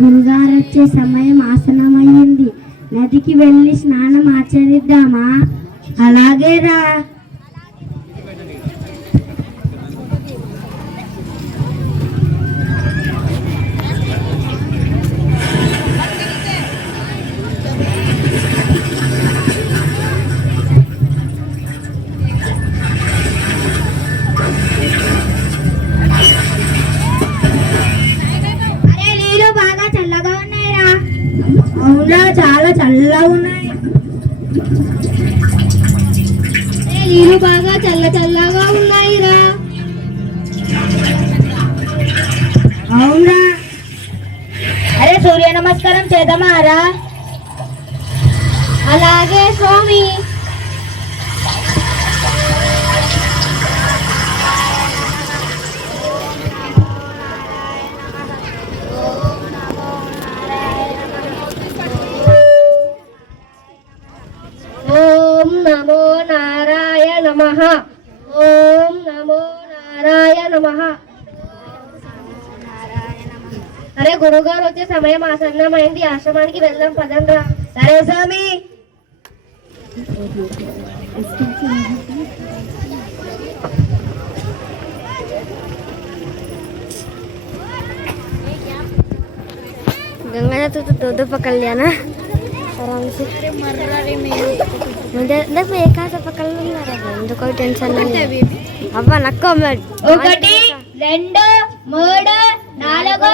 గురుగారు వచ్చే సమయం ఆసనమైంది. నదికి వెళ్ళి స్నానం ఆచరిద్దామా? అలాగే రా. అవునా, చాలా చల్లగా ఉన్నాయి. నీళ్ళు బాగా చల్లగా ఉన్నాయిరా. అవునా, అరే సూర్య నమస్కారం చేద్దామా రా? అలాగే స్వామి. ఓం నమో నారాయణ నమః. ఓం నమో నారాయణ నమః. అరే గురుగారు వచ్చే సమయం ఆసన్నమైంది, ఆశ్రమానికి వెళ్దాం పదండ్రా. సరే స్వామి. गंगा तो दो पकड़ लिया ना आराम से। देख एक हाथ पकड़ लूंगा, कोई टेंशन नहीं है। अब नक्को ఒకటి 2 3 4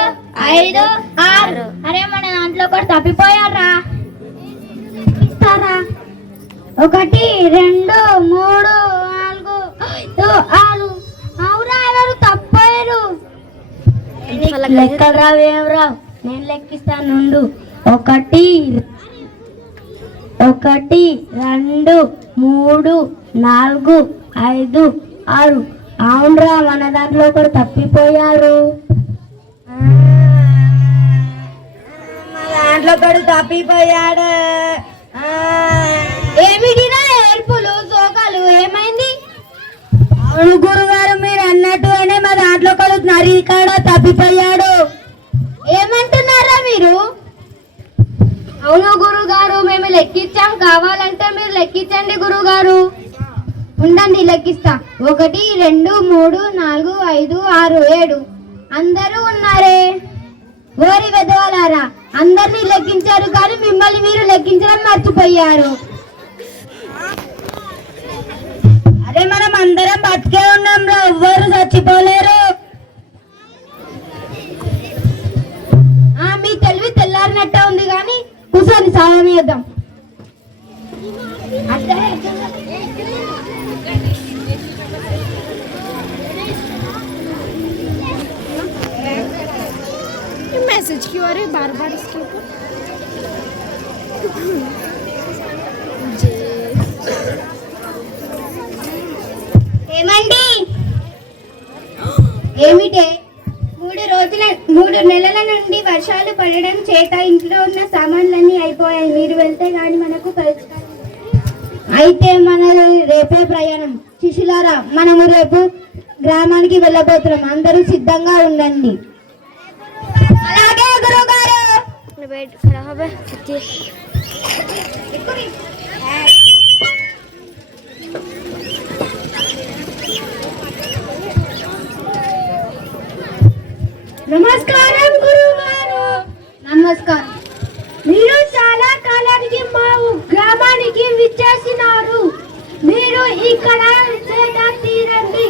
5 6. అరే మన దాంట్లో ఒకటి తప్పిపోయారా? ఇస్తారా? 1 2 3 4 5 6. అవురా, ఎవరు తప్పారు? లెక్కలు రావేమరా? నేను లెక్కిస్తాను. 1 2 3 4 5 6. అవునరా, మన దాంట్లో ఒకరు తప్పిపోయారు. దాంట్లో ఒకడు తప్పిపోయాడు. ఏమిటినా ఏర్పులు సోకాలు? ఏమైంది? అవును గురుగారు, మీరు అన్నట్టుగానే మా దాంట్లో ఒకడు నరికాడ తప్పిపోయాడు. ఏమంటున్నారా మీరు? అవును గురుగారు, మేము లెక్కించాం. కావాలంటే మీరు లెక్కించండి గురుగారు. ఉండండి, లెక్కిస్తా. 1 2 3 4 5 6 7. అందరూ ఉన్నారే. ఓరి వెదవాలారా, అందరినీ లెక్కించారు కానీ మిమ్మల్ని మీరు లెక్కించడం మర్చిపోయారు. అరే మనం అందరం బతికే ఉన్నాం రా, ఎవ్వరు చచ్చిపోలేరు. మీ తెలివి తెల్లారినట్టే ఉంది కానీ కూర్చొని సాయం చేద్దాం. मैसेज क्यों आ रहे बार बार इसके ऊपर? ఏమండి? ఏమిటే? 3 నెలల నుండి వర్షాలు పడడం చేత ఇంట్లో ఉన్న సామాన్లన్నీ అయిపోయాయి. మీరు వెళ్తే గాని మనకు పరిష్కారం. అయితే మన రేపే ప్రయాణం. శిష్యులారా, మనము రేపు గ్రామానికి వెళ్ళబోతున్నాం. అందరూ సిద్ధంగా ఉండండి. అలాగే గురుగారు. నమస్కారం గురుగారు. నమస్కారం. మీరు చాలా కాలానికి మా గ్రామానికి విచ్చేసినారు. మీరు ఇక్కడ సేద తీరండి.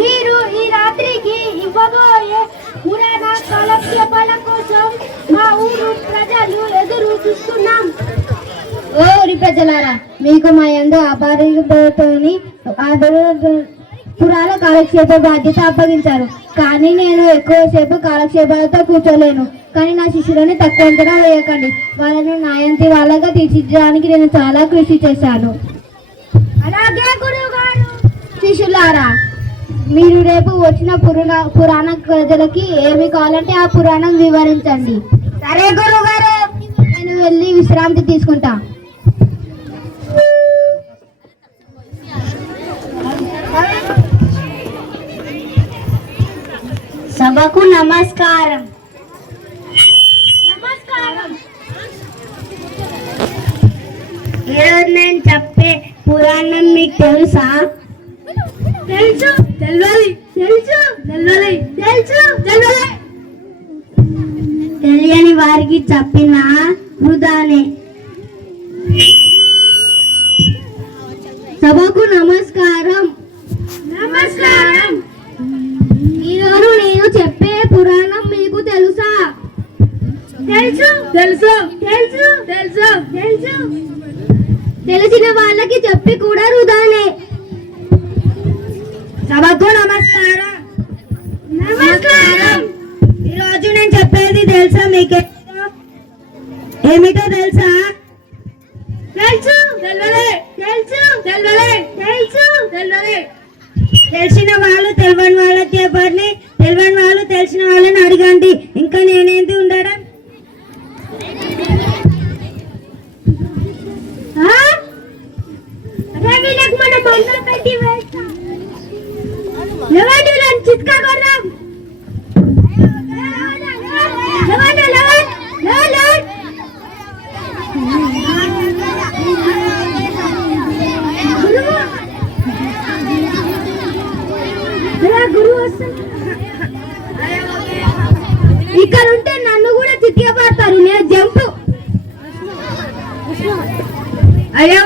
మీరు ఈ రాత్రికి ఇవ్వబోయే పురాణ కాలక్షేపాల కోసం మా ఊరు ప్రజలు ఎదురు చూస్తున్నాం. ఊరి ప్రజలారా, మీకు మా యందు అపారతోని పురాణ కాలక్షేప బాధ్యత అప్పగించారు. కానీ నేను ఎక్కువసేపు కాలక్షేపాలతో కూర్చోలేను. కానీ నా శిష్యులని తక్కువ అంచనా వేయకండి. వాళ్ళను నాయంతి వాళ్ళగా తీర్చిదిద్దడానికి నేను చాలా కృషి చేశాను. అలాగే గురువుగారు. శిష్యులారా, మీరు రేపు వచ్చిన పురాణ ప్రజలకి ఏమి కావాలంటే ఆ పురాణం వివరించండి. సరే గురువుగారు, నేను వెళ్ళి విశ్రాంతి తీసుకుంటా. సభకు నమస్కారం. ఈరోజు నేను చెప్పే పురాణం మీకు తెలుసా? తెలుసు, తెలవాలి, తెలుసు, తెలవాలి, తెలుసు, తెలవాలి. తెలియని వారికి చెప్పిన వృధానే. సభకు నమస్కారం. నమస్కారం. ఈరోజు నేను చెప్పే పురాణం మీకు తెలుసా? తెలుసు, తెలుసు, తెలుసు, తెలుసు, తెలుసు. తెలిసిన వాళ్ళకి చెప్పి కూడా వృధానే. సభకు నమస్కారం. నమస్కారం. ఈరోజు నేను చెప్పేది తెలుసా మీకు? ఏమిటో తెలుసా? తెలుసు, తెలవలే, తెలుసు, తెలవలే, తెలుసు, తెలవలే. తెలిసిన వాళ్ళు తెలియని వాళ్ళకి చెప్పండి, తెలియని వాళ్ళు తెలిసిన వాళ్ళని అడగండి. ఇంకా నేనేంటి ఉండడం? చిత్కా కొడదాం. ఇక్కడ ఉంటే నన్ను కూడా చిత్కపడతారు. నేను జంపు. అయ్యా